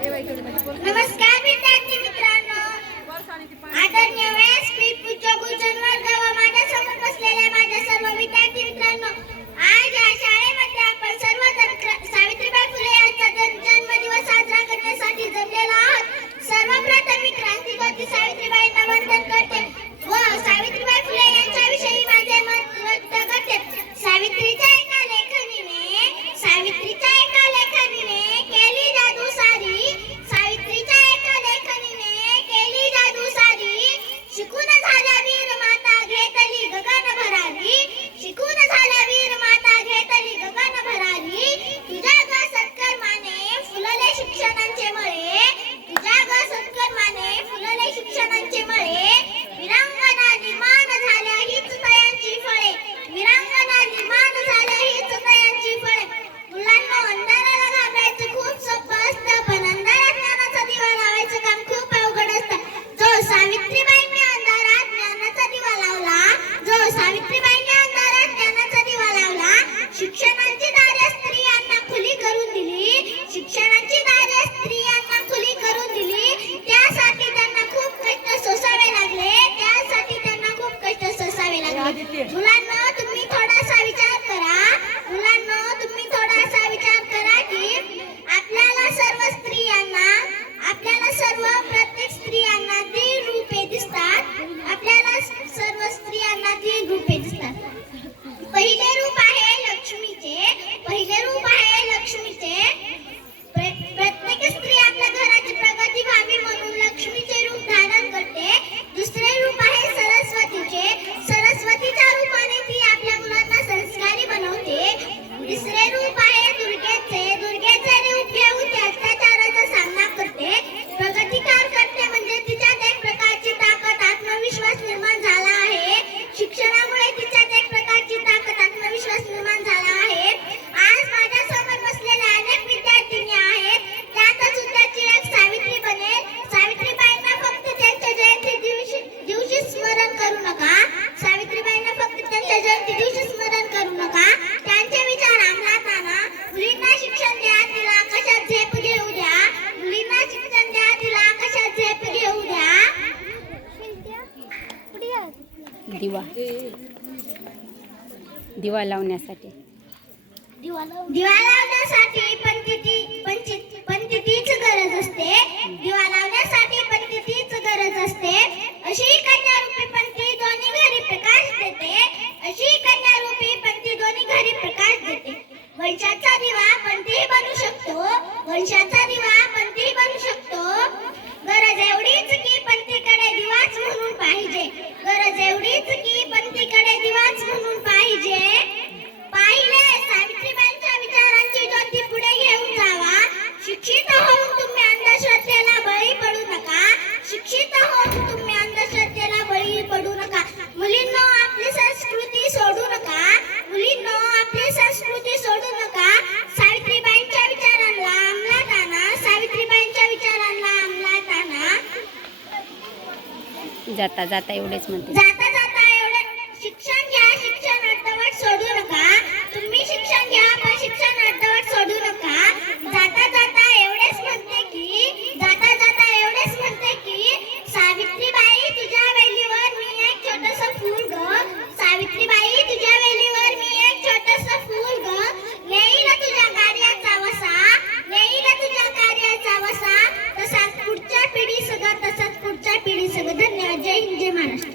नमस्कार विद्यार्थी मित्रांनो, आदरणीय व्यासपीठ पूज्य गुरुजनवर्ग व माझ्या समोर बसलेल्या माझ्या सर्व विद्यार्थी मित्रांनो, आज या शाळेमध्ये आपण सर्वजण सावित्रीबाई फुले यांचा जन्मदिवस साजरा करण्यासाठी जमलेलो आहोत। सर्वप्रथम मी क्रांतिज्योती सावित्रीबाईंना वंदन करते व सावित्रीबाई फुले यांच्याविषयी माझे मत व्यक्त करते। सावित्रीच्या एका लेखनीने केली जादू सारी, सावित्रीच्या एका लेखनीने केली जादू सारी, शिकून झाल्या वीर माता घेतली गगन भरारी, शिकून झाल्या वीर माता घेतली गगन भरारी, तुझ्या ग सत्कर्माने फुलले शिक्षणांचे मळे, तुझ्या ग सत्कर्माने फुलले शिक्षणांचे मळे, वीरांगना निर्माण झाल्या हीच तयांची फळे, वीरांगना निर्माण झाल्या हीच तयांची फळे। मुलांना अंधाराला घाबरायचं खूप सोपं असतं, पण अंधारात ज्ञानाचा दिवा लावायचं काम खूप अवघड असतं। जो सावित्रीबाईंनी अंधारात ज्ञानाचा दिवा लावला, जो सावित्रीबाईंनी अंधारात ज्ञानाचा दिवा लावला, शिक्षणाची दारे स्त्रियांना खुली करून दिली, शिक्षणाची दारे स्त्रियांना खुली करून दिली, त्यासाठी त्यांना खूप कष्ट सोसावे लागले, त्यासाठी त्यांना खूप कष्ट सोसावे लागले। मुलांना तुम्ही थोडासा विचार करा, मुलांना तुम्ही थोडासा विचार करा की आपल्याला सर्व प्रत्येक स्त्रियांना 3 रूपे दिसतात, आपल्याला सर्व स्त्रियांना 3 रूपे दिसतात। पहिले रूप आहे लक्ष्मीचे, पहिले रूप आहे लक्ष्मीचे, प्रत्येक स्त्री आपल्या घराची प्रगती व्हावी म्हणून लक्ष्मीचे रूप धारण करते। दुसरे रूप आहे सरस्वतीचे, सरस्वतीच्या रूपाने ती आपल्या मुलांना संस्कारी बनवते। तिसरे रूप आहे दुर्गेचे, दुर्गेचे रूप घेऊन ती अत्याचाराचा सामना करते, प्रगतिकार करते, म्हणजे तिच्यात एक प्रकारची ताकद आत्मविश्वास निर्माण झाला आहे, शिक्षणामुळे तिच्यात एक प्रकारची ताकद आत्मविश्वास निर्माण झाला आहे। आज माझ्या समोर बसलेल्या अनेक विद्यार्थिनी आहेत, त्यातच उद्याची एक सावित्री बनेल। सावित्रीबाईंना फक्त त्यांच्या जयंती दिवशी स्मरण करू नका, सावित्रीबाईंना फक्त त्यांच्या जयंती दिवशी स्मरण करू नका, त्यांचे विचार अंमलात आणा। मुलींना शिक्षण द्या, तिला आकाशात झेप घेऊ द्या, मुलींना शिक्षण द्या, तिला आकाशात झेप घेऊ द्या। दिवा लावण्यासाठी पंतीच गरज असते, दिवा लावण्यासाठी पंतीच गरज असते। अशी कन्यारूपी पंती दोन्ही घरी प्रकाश देते, अशी कन्यारूपी पंती दोन्ही घरी प्रकाश देते। वंशाचा दिवा पंती बनू शकतो, वंशाचा दिवा पंती बनू शकतो। गरज एवढीच की पंतीकडे दिवाच म्हणून पाहिजे, गरज एवढीच की पंतीकडे दिवाच म्हणून पाहिजे। पाहिले, सावित्रीबाईंच्या विचारांची ज्योती पुढे घेऊन जावा। शिक्षित होऊन तुम्ही अंधश्रद्धेला बळी पडू नका, शिक्षित होऊन तुम्ही अंधश्रद्धेला बळी पडू नका। मुलींनो, आपली संस्कृती सोडू नका, मुलींनो, आपली संस्कृती सोडू नका। सावित्रीबाईंच्या विचारांना अंमलात आणा, सावित्रीबाईंच्या विचारांना अंमलात आणा। जाता जाता एवढेच म्हणते, जाता जाता एवढे, शिक्षण घ्या, शिक्षण अर्धवट सोडू नका, तुम्ही शिक्षण घ्या पण शिक्षण अर्धवट सोडू नका। जाता जाता एवढेच म्हणते की, जाता जाता एवढेच म्हणते की, सावित्रीबाई तुझ्या वेलीवर मी एक छोटंसं फूल ग, सावित्रीबाई तुझ्या वेलीवर मी एक छोटंसं फूल ग, येईल तुझ्या कार्याचा वसा, येईल तुझ्या कार्याचा वसा, तसाच पुढच्या पिढी सगळं, तसाच पुढच्या पिढी सगळं। धन्यवाद। जय हिंद, जय महाराष्ट्र।